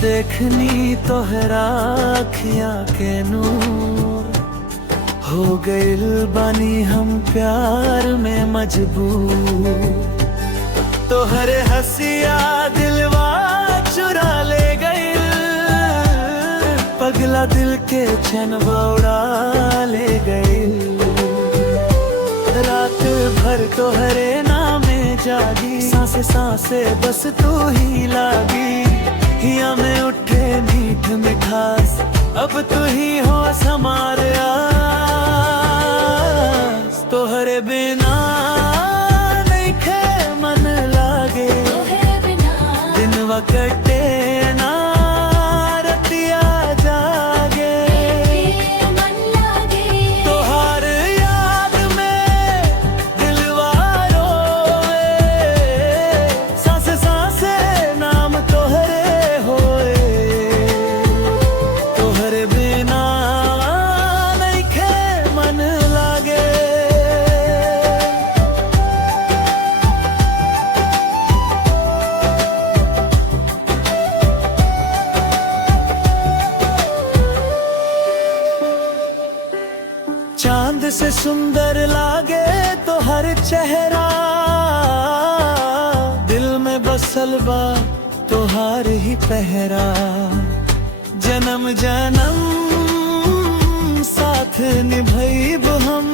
देखनी तोहरा अखियाँ के नूर, हो गइल बानी हम प्यार में मजबूर। तोहरे हंसिया दिलवा चुरा ले गइल, पगला दिल के चैनवा उड़ा ले गइल। रात भर तोहरे नामे जागी, सांसे सांसे बस तू ही लागी। हिया में उठे मीठ मिठास, अब तू ही हो हमारे आस। तोहरे बिना नहीं खे मन लागे, दिनवा कटे ना रतिया जागे। तोहार याद में दिलवा रोए, सांसे सांसे नाम तोहरे होए। तोहरे बिना नहीं खे मन लागे। चांद से सुंदर लागे तो हर चेहरा, दिल में बसल बा तोहार ही पहरा। जन्म जन्म साथ निभइब हम,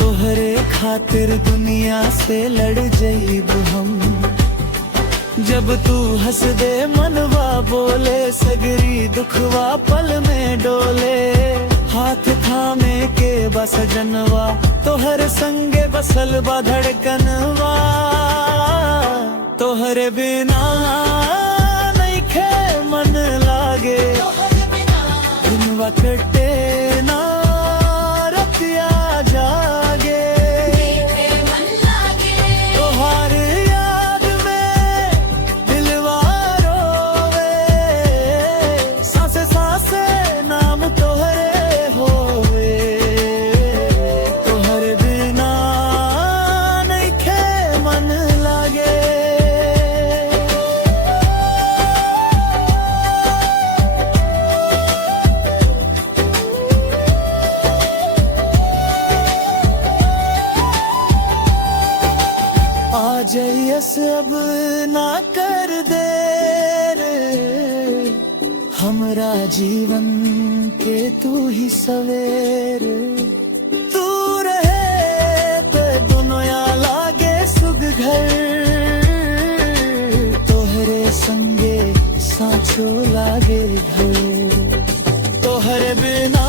तोहरे खातिर दुनिया से लड़ जइब हम। जब तू हंस दे मनवा बोले, सगरी दुखवा पल में डोले। हाथ थामे के बस जनवा, तोहर संगे बसल बा धड़कनवा। तोहरे बिना नहीं खे मन लागे, दिनवा कटे ना रतिया जागे। तोहार याद में दिलवा रोवे, सांसे सांसे नाम तोहरे होवे। तोहरे बिना नहीं खे मन लागे। आ जइयस अब ना कर देर, हमरा जीवन के तू ही सवेर। तू रहे पे दुनिया लागे सुघर, तोहरे संगे साँचो लागे घर। तोहरे बिना